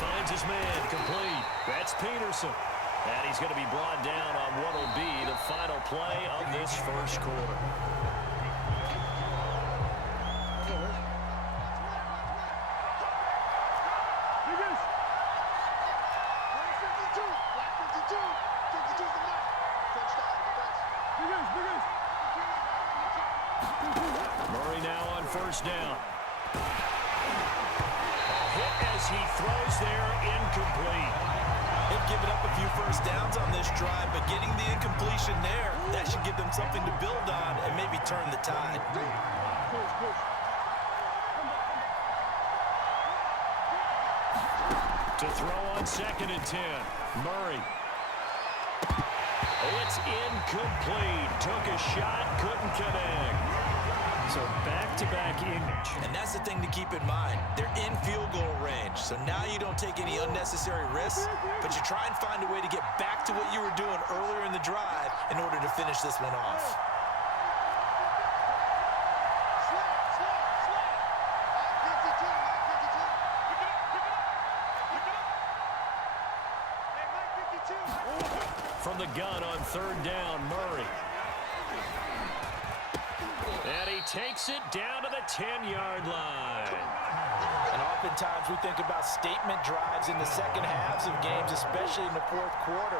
finds his man, complete. That's Peterson. And he's going to be brought down on what will be the final play of this first quarter. Murray now on first down. Hit as he throws there, incomplete. They've given up a few first downs on this drive, but getting the incompletion there, that should give them something to build on and maybe turn the tide. To throw on 2nd and 10. Murray. It's incomplete. Took a shot, couldn't connect. So back-to-back image. And that's the thing to keep in mind. They're in field goal range. So now you don't take any unnecessary risks, but you try and find a way to get back to what you were doing earlier in the drive in order to finish this one off. From the gun on 3rd down, Murray. And he takes it down to the 10-yard line. And oftentimes we think about statement drives in the second halves of games, especially in the 4th quarter.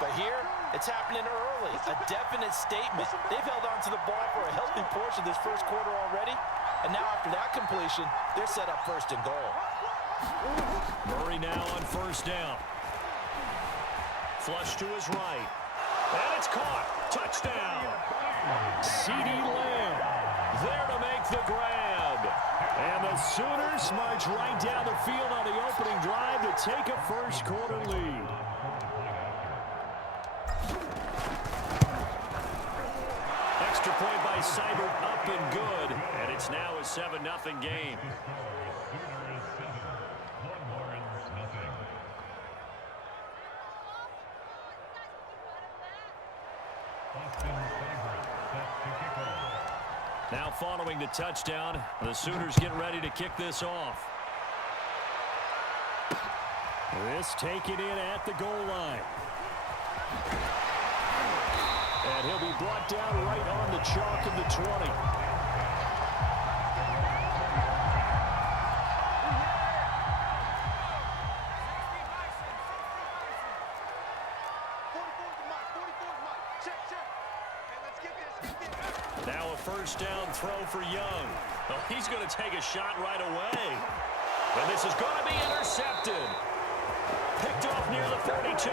But here, it's happening early. A definite statement. They've held on to the ball for a healthy portion of this first quarter already. And now after that completion, they're set up 1st and goal. Murray now on 1st down. Flush to his right. And it's caught. Touchdown. CeeDee Lamb there to make the grab. And the Sooners march right down the field on the opening drive to take a first quarter lead. Extra point by Seibert, up and good. And it's now a 7-0 game. Now following the touchdown, the Sooners get ready to kick this off. This taken in at the goal line. And he'll be brought down right on the chalk of the 20. Now a first down throw for Young. Well, he's going to take a shot right away. And this is going to be intercepted. Picked off near the 42.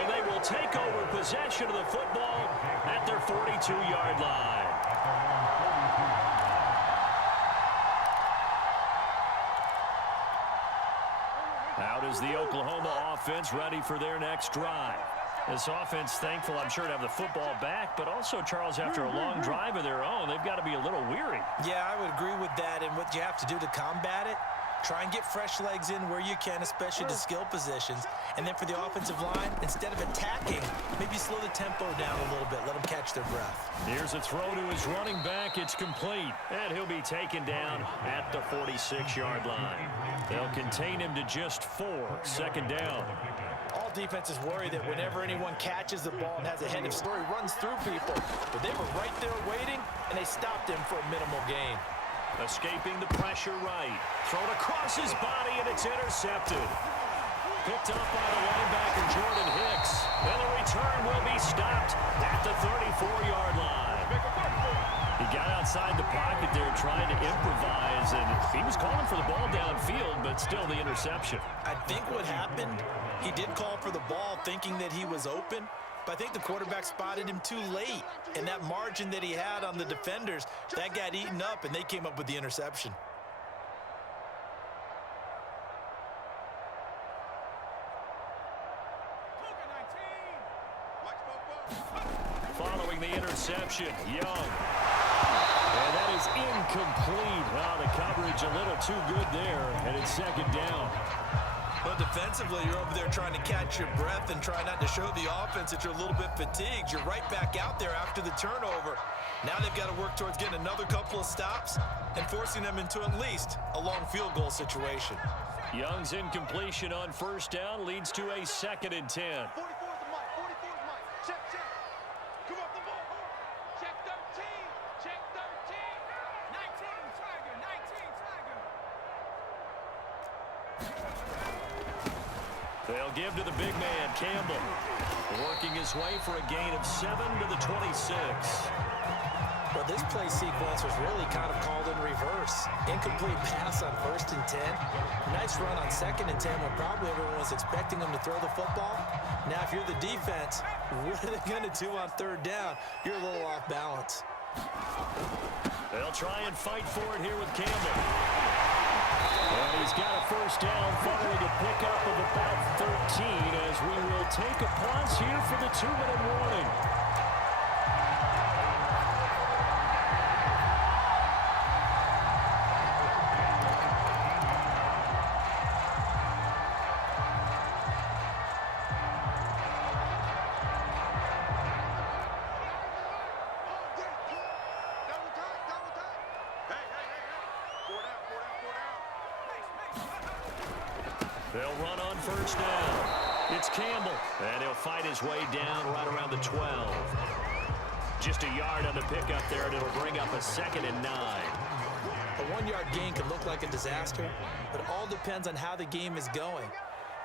And they will take over possession of the football at their 42-yard line. Out is the Oklahoma offense ready for their next drive. This offense thankful, I'm sure, to have the football back, but also, Charles, after a long drive of their own, they've got to be a little weary. Yeah, I would agree with that, and what you have to do to combat it, try and get fresh legs in where you can, especially to skill positions. And then for the offensive line, instead of attacking, maybe slow the tempo down a little bit, let them catch their breath. Here's a throw to his running back. It's complete, and he'll be taken down at the 46-yard line. They'll contain him to just 4, 2nd down. All defenses worry that whenever anyone catches the ball and has a head of story, runs through people. But they were right there waiting, and they stopped him for a minimal gain. Escaping the pressure right. Thrown across his body, and it's intercepted. Picked up by the linebacker, Jordan Hicks. And the return will be stopped at the 34-yard line. He got outside the pocket there trying to improvise, and he was calling for the ball downfield, but still the interception. I think what happened, he did call for the ball thinking that he was open, but I think the quarterback spotted him too late. And that margin that he had on the defenders, that got eaten up, and they came up with the interception. Following the interception, Young. And that is incomplete. Well, the coverage a little too good there, and it's 2nd down. Well, defensively, you're over there trying to catch your breath and try not to show the offense that you're a little bit fatigued. You're right back out there after the turnover. Now they've got to work towards getting another couple of stops and forcing them into at least a long field goal situation. Young's incompletion on first down leads to a 2nd and 10. 44's the mic. 44's the mic. Check, check. Come up the ball. Check 13. Check 13. 19, Tiger. 19, Tiger. They'll give to the big man, Campbell. Working his way for a gain of 7 to the 26. Well, this play sequence was really kind of called in reverse. Incomplete pass on 1st and 10. Nice run on 2nd and 10 when probably everyone was expecting them to throw the football. Now, if you're the defense, what are they going to do on 3rd down? You're a little off balance. They'll try and fight for it here with Campbell. And he's got a first down following a pickup of about 13 as we will take a pause here for the 2-minute warning. They'll run on first down. It's Campbell, and he'll fight his way down right around the 12. Just a yard on the pickup there, and it'll bring up a 2nd and 9. A 1-yard gain could look like a disaster, but it all depends on how the game is going.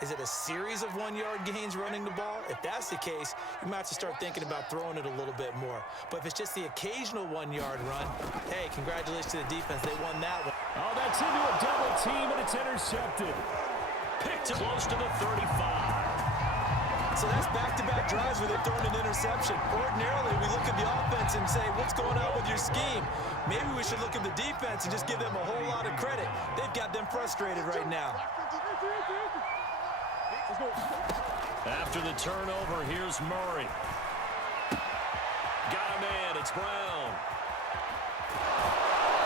Is it a series of 1-yard gains running the ball? If that's the case, you might have to start thinking about throwing it a little bit more. But if it's just the occasional 1-yard run, hey, congratulations to the defense. They won that one. Oh, that's into a double team, and it's intercepted. Picked close to the 35. So that's back-to-back drives where they've thrown an interception. Ordinarily, we look at the offense and say, what's going on with your scheme? Maybe we should look at the defense and just give them a whole lot of credit. They've got them frustrated right now. After the turnover, here's Murray. Got a man, it's Brown.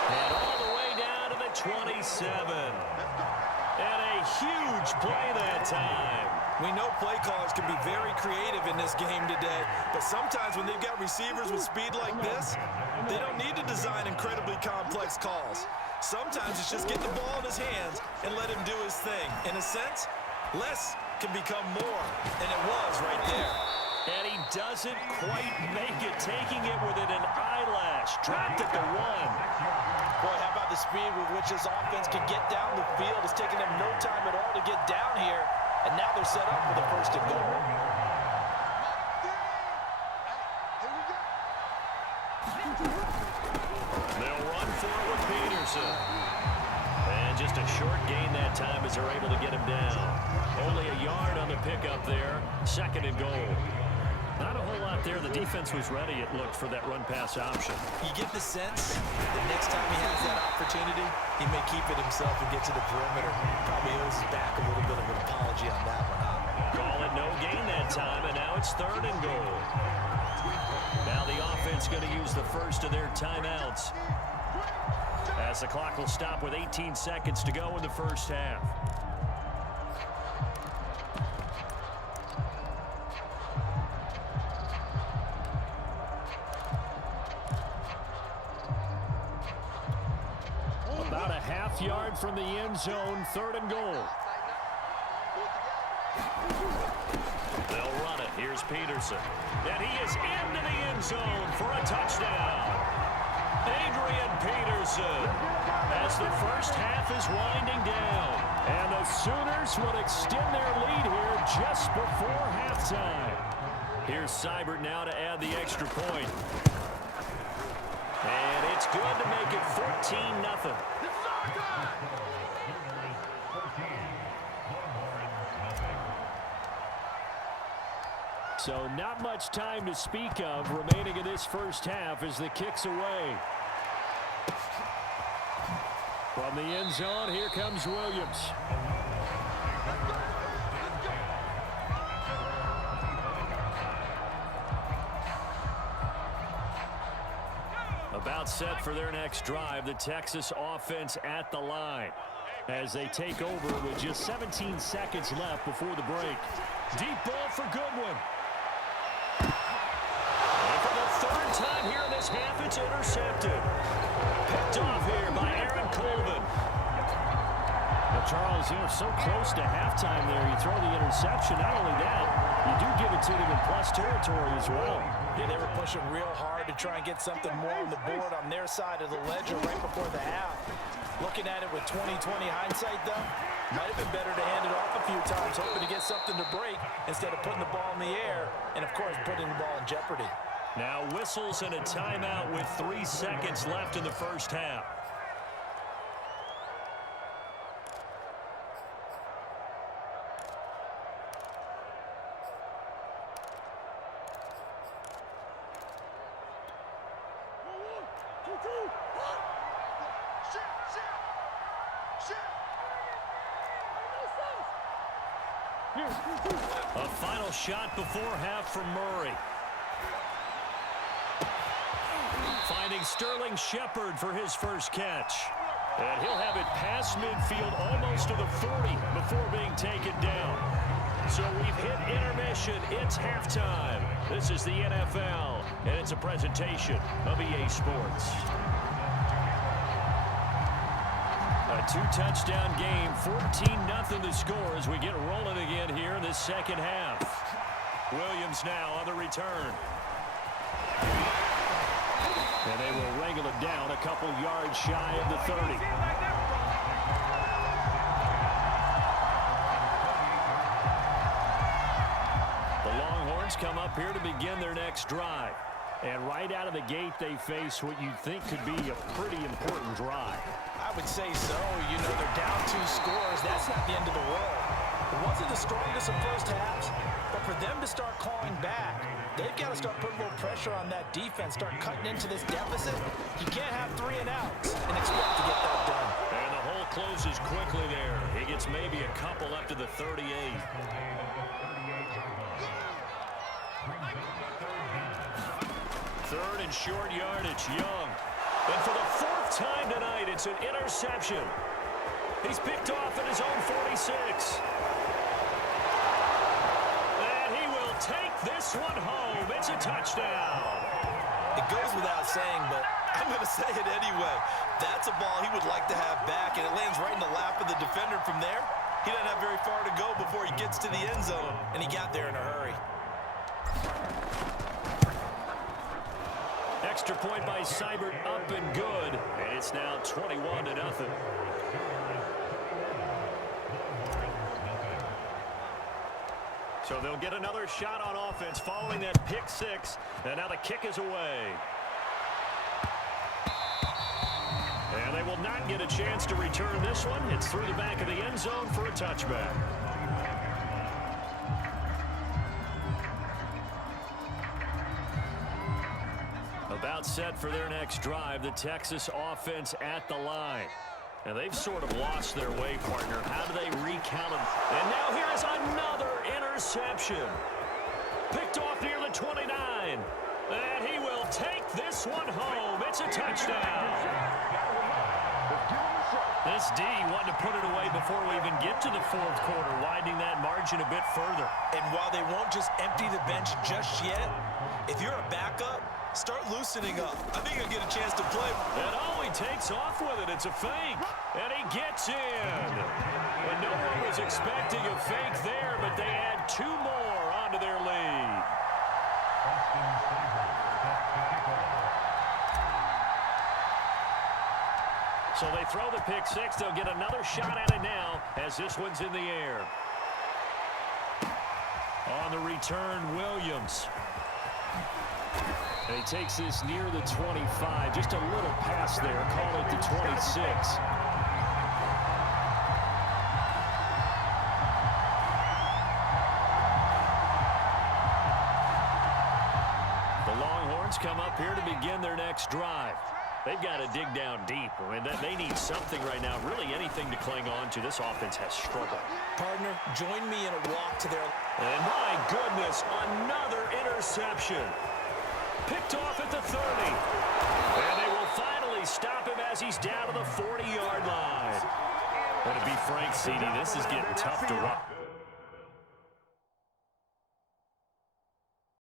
And all the way down to the 27. And a huge play that time. We know play callers can be very creative in this game today, but sometimes when they've got receivers with speed like this, they don't need to design incredibly complex calls. Sometimes it's just get the ball in his hands and let him do his thing. In a sense, less can become more, and it was right there. And he doesn't quite make it, taking it within an eyelash. Dropped at the 1. Boy, how about the speed with which this offense can get down the field? It's taking them no time at all to get down here, and now they're set up for the 1st and goal. They'll run for it with Peterson. And just a short gain that time as they're able to get him down. Only a yard on the pickup there. 2nd and goal. Not a whole lot there. The defense was ready, it looked, for that run-pass option. You get the sense that next time he has that opportunity, he may keep it himself and get to the perimeter. Probably owes his back a little bit of an apology on that one, huh? Call it no gain that time, and now it's 3rd and goal. Now the offense going to use the first of their timeouts, as the clock will stop with 18 seconds to go in the first half. About a half-yard from the end zone, 3rd and goal. They'll run it. Here's Peterson. And he is into the end zone for a touchdown. Adrian Peterson, as the first half is winding down. And the Sooners would extend their lead here just before halftime. Here's Seibert now to add the extra point. And it's good to make it 14-0. So not much time to speak of remaining in this first half as the kick's away. From the end zone, here comes Williams. About set for their next drive, the Texas offense at the line. as they take over with just 17 seconds left before the break. Deep ball for Goodwin. And for the third time here in this half, it's intercepted. Picked off here by Aaron Colvin. Well, Charles, so close to halftime there. You throw the interception. Not only that, you do give it to them in plus territory as well. Yeah, they were pushing real hard to try and get something more on the board on their side of the ledger right before the half. Looking at it with 20/20 hindsight, though, might have been better to hand it off a few times, hoping to get something to break instead of putting the ball in the air and, of course, putting the ball in jeopardy. Now whistles and a timeout with 3 seconds left in the first half. A final shot before half from Murray. Finding Sterling Shepard for his first catch. And he'll have it past midfield almost to the 40 before being taken down. So we've hit intermission. It's halftime. This is the NFL, and it's a presentation of EA Sports. A 2-touchdown game, 14-0 the score as we get rolling again here in this second half. Williams now on the return. And they will wrangle it down a couple yards shy of the 30. The Longhorns come up here to begin their next drive. And right out of the gate, they face what you'd think could be a pretty important drive. I would say so. You know, they're down 2 scores. That's not the end of the world. It wasn't the strongest of first halves, but for them to start clawing back, they've got to start putting a little pressure on that defense, start cutting into this deficit. You can't have 3 and outs and expect to get that done. And the hole closes quickly there. He gets maybe a couple up to the 38. Third and short yardage, Young. And for the 4th time tonight, it's an interception. He's picked off at his own 46. And he will take this one home. It's a touchdown. It goes without saying, but I'm going to say it anyway. That's a ball he would like to have back, and it lands right in the lap of the defender from there. He doesn't have very far to go before he gets to the end zone, and he got there in a hurry. Extra point by Seibert, up and good. And it's now 21-0. So they'll get another shot on offense following that pick 6. And now the kick is away. And they will not get a chance to return this one. It's through the back of the end zone for a touchback. About set for their next drive, the Texas offense at the line. And they've sort of lost their way, partner. How do they recount them? And now here is another interception. Picked off near the 29. And he will take this one home. It's a touchdown. This D wanted to put it away before we even get to the 4th quarter, widening that margin a bit further. And while they won't just empty the bench just yet, if you're a backup, start loosening up. I think you'll get a chance to play. And he takes off with it. It's a fake. And he gets in. And no one was expecting a fake there, but they add 2 more onto their lead. So they throw the pick 6. They'll get another shot at it now as this one's in the air. On the return, Williams. And he takes this near the 25. Just a little pass there. Call it the 26. The Longhorns come up here to begin their next drive. They've got to dig down deep. I mean, they need something right now, really anything to cling on to. This offense has struggled. Partner, join me in a walk to their... And my goodness, another interception. Picked off at the 30. And they will finally stop him as he's down to the 40-yard line. Well, to be frank, CD, this is getting tough to run.